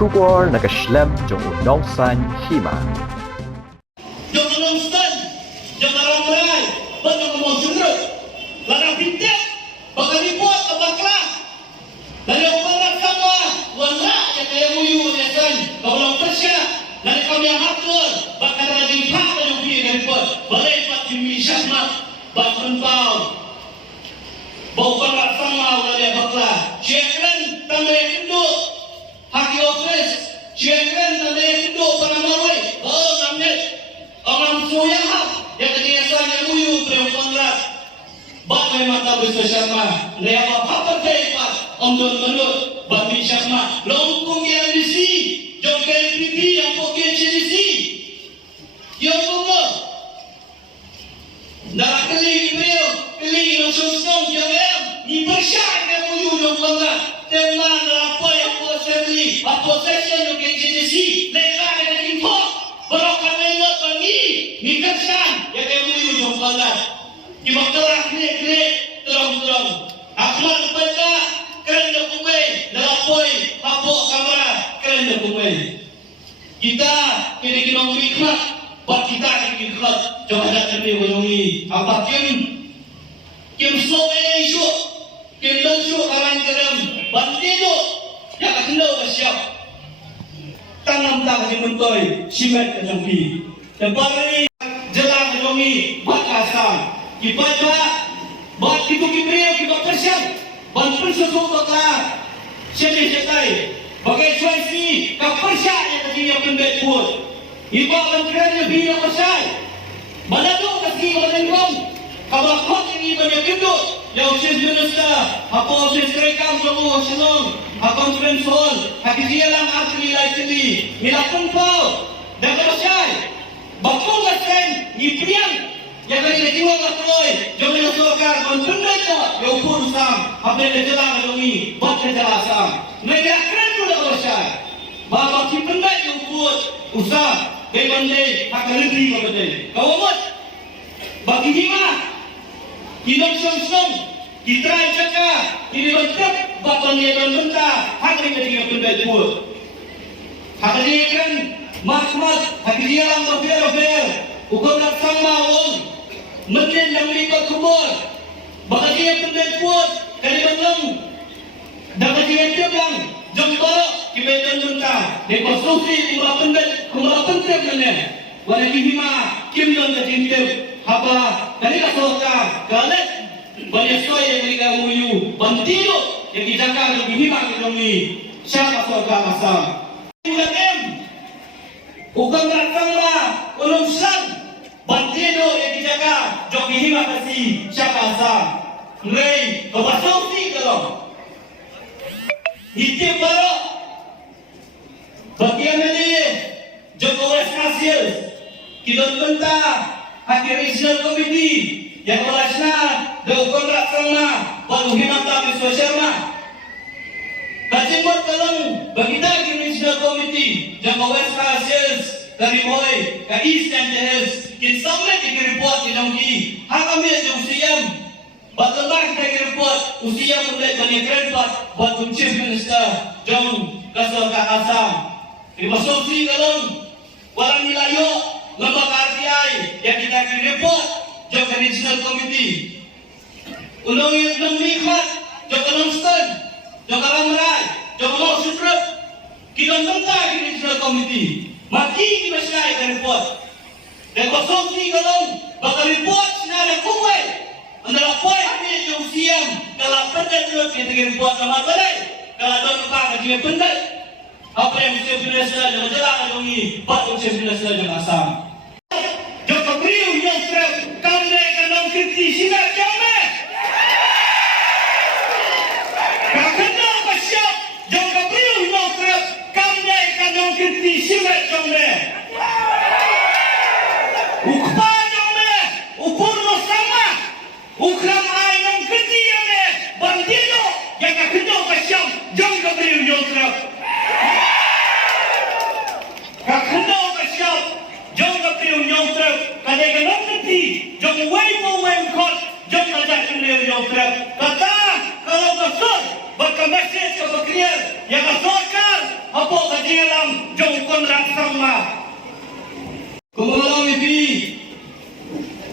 出国那个 Slam 中农山希望。Jom nonton, jom ramai, banyak ngomong sendiri. Larang pintar, bakal dibuat apa kelas. Dari orang sama, warna yang kaya muyu biasan. Kalau persya, dari kami yang hatur, bakal rajin pak yang pilih dari pun. Balai pak demi syahmat, bak menpau. Bau orang sama dari bakla. Syekran tambah yang kedua, haki office. Syekran tambah yang kedua para marwai. Oh, namanya. Orang suyah yang kebiasaan yang muyu berumpanlah. Bak memang tak bisa syarma. Leapa apa kaipat om don menut bami syarma. Longkung yang di si, jom KPP yang pokok di si. Yang bunga. Nak keling beliau, keling yang sosong yang em. Ni bersyak yang muyu yang bangga. Teman apa yang posisi, apa session yang KCDC. Lepas yang import. Berokah lewat lagi, ni kersan yang kamu ujung pandang. Di bakalah klik terang. Akhlak baca keren dah kumai, nelapoi, hapok kamera keren dah kumai. Kita kini kinong ikhlas, buat kita kini ikhlas. Coba dah terbi menungi. Apa kim slow isu, kim lensu karan kerem, bantido yang kendau bersiap. Tanam tak dimentoi simet ke jongki. Tempat ini jelang ke jongki bakasam. Kibaca buat itu kibriyo kibak persiap. Ban persusuh bakar. Sini setai. Bagai suasi kap persiap yang tadinya pendek buat. Ibak dan kerana bina persai. Balado kasi balengkong. Kabakot ini banyak gedut. Yang Chief Minister, apa Chief Rekam Jokowi Selong, Conference Hall, hakikiya lang at nilay tili, nilapun po, dagasay, bakong gasen, ipriyang, yang kali najiwa ngatuloy, jom na sokar, kontunday na, yung purusam, habang najalang alungi, bat najalasam, nagakran mo na gasay, babak ipunday yung put, usam, kay banday, hakarindi mo banday, kawamot, bagi hima, Kinong song, kitray caka, kinibantap, bakal niya ng banta, hagay na tingnan pinday po. Hagay kan, mas, hagay lang mafer, ukong nagsang mawong, matin ng lipat kumor, bakal niya pinday po, kaliban lang, dapat niya lang, jom baro, kibay ng banta, di pasusi, kumapantap na niya, wala kihima, kim lang na tintip, haba, kanila soka, kalet, banyak soy yang mereka muyu, bantido yang dijaga dan dihimang ekonomi, siapa soka asam. Ulang M, ukang ratangla, ulung sang, bantido yang dijaga, jok dihimang kasih, siapa asam. Rey, kebasauti kalau, hitip baru, bagian ini, Jokowi hasil, kita bentah. Hadir Regional Committee yang berasna dari kontrak sama baru himata Biswa Kacimot kalong bagita di Regional Committee yang West Hassels dari Moy ke East and West kita sampai di report di Nongki hakami yang usiam bagaimana kita report usia mulai banyak report buat Chief Minister Jom Kasar Asam dimasuki kalong walang nilayo lembaga RTI yang kita akan report Jawa Regional Committee ulung yang nikmat Jawa Longstone Jawa Ramrai Jawa Mausudruk kita tentang Regional Committee maki kita masih akan report dan kosongsi kalong bakal report sinala kumai antara poin habis yang siang kalau pendek dulu kita akan report sama balai kalau ada lupa kita pendek apa yang Chief Minister yang menjelaskan ini Pak Chief Minister yang asam Joko Priu yang serap kandai kanong kirti sinar jame. Kakandang pasyap Joko Priu yang serap kandai kanong kirti sinar jame. Ukpa jame, upurno sama, ukram ay ng kirti jame, bandido yang kakandang pasyap Joko Priu yang serap. Kakandang pasyap Joko jong kon rak sama kumulong ipi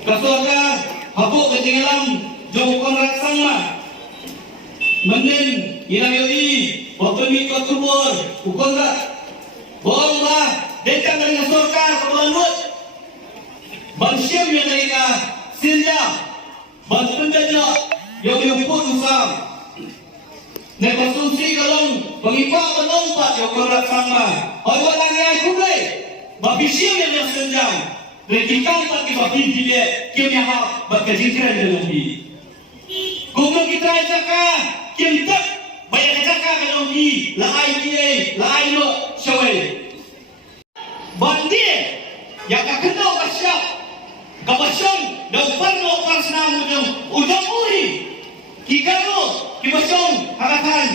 kasuaka habuk ketinggalan jong kon rak sama menen inayoi waktu ni kau kubur ukon rak bomba dekat dengan sorkar kebelanut bansyam yang mereka silja banpendaja yang diumput usam na konsumsi kalong pangipa penompat yang korak sama ay walang ngay kulay mabisyo yang yang senjang retikang pati mabindi dia kim yang hap bagkajitran dengan di kung kita jaka kim tak bayar jaka kalong di laay tiye laay lo syaway bandi yang kakendau kasyap kabasyong daw parno parsnamu ng udang uri kikaro kibasyong harapan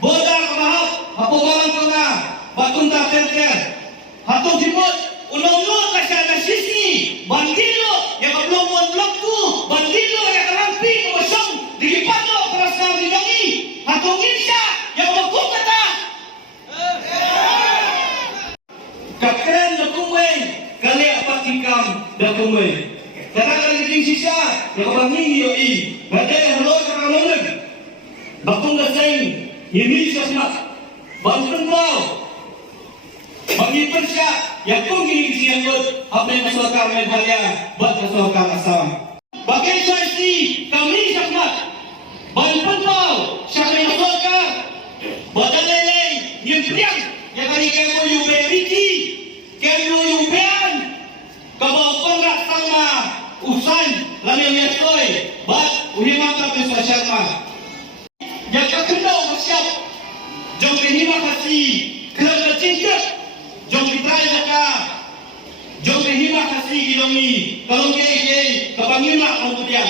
boda kamahap hapugalan ko na batunta terter hatong timot uno-uno kasya na sisi bandilo yang kablomon blokku bandilo yang karampi kabasyong digipato parsnamu dinangi hatong insya yang magkukata kakren na kumeng kali apat hikam na kumeng katakan kiting sisa yang kabangin yoi badai haloi kakamulog bakong gasing ini sasmat bantuan bau bangipan siya yang kung ginisiyang yun apa yang masyarakat medalya buat masyarakat asam bagai suasi kami sasmat bantuan bau siya kami masyarakat badalay yung priang yang kani kayo yung beriki kayo yung bean kabaw pangrak sama usan lalu yang yatoy bat uhimaka peswa syarma yang kakendau masyap jom terima kasih kerana cinta jom ditrai jaka jom terima kasih hidungi kalau kiai kapangima kemudian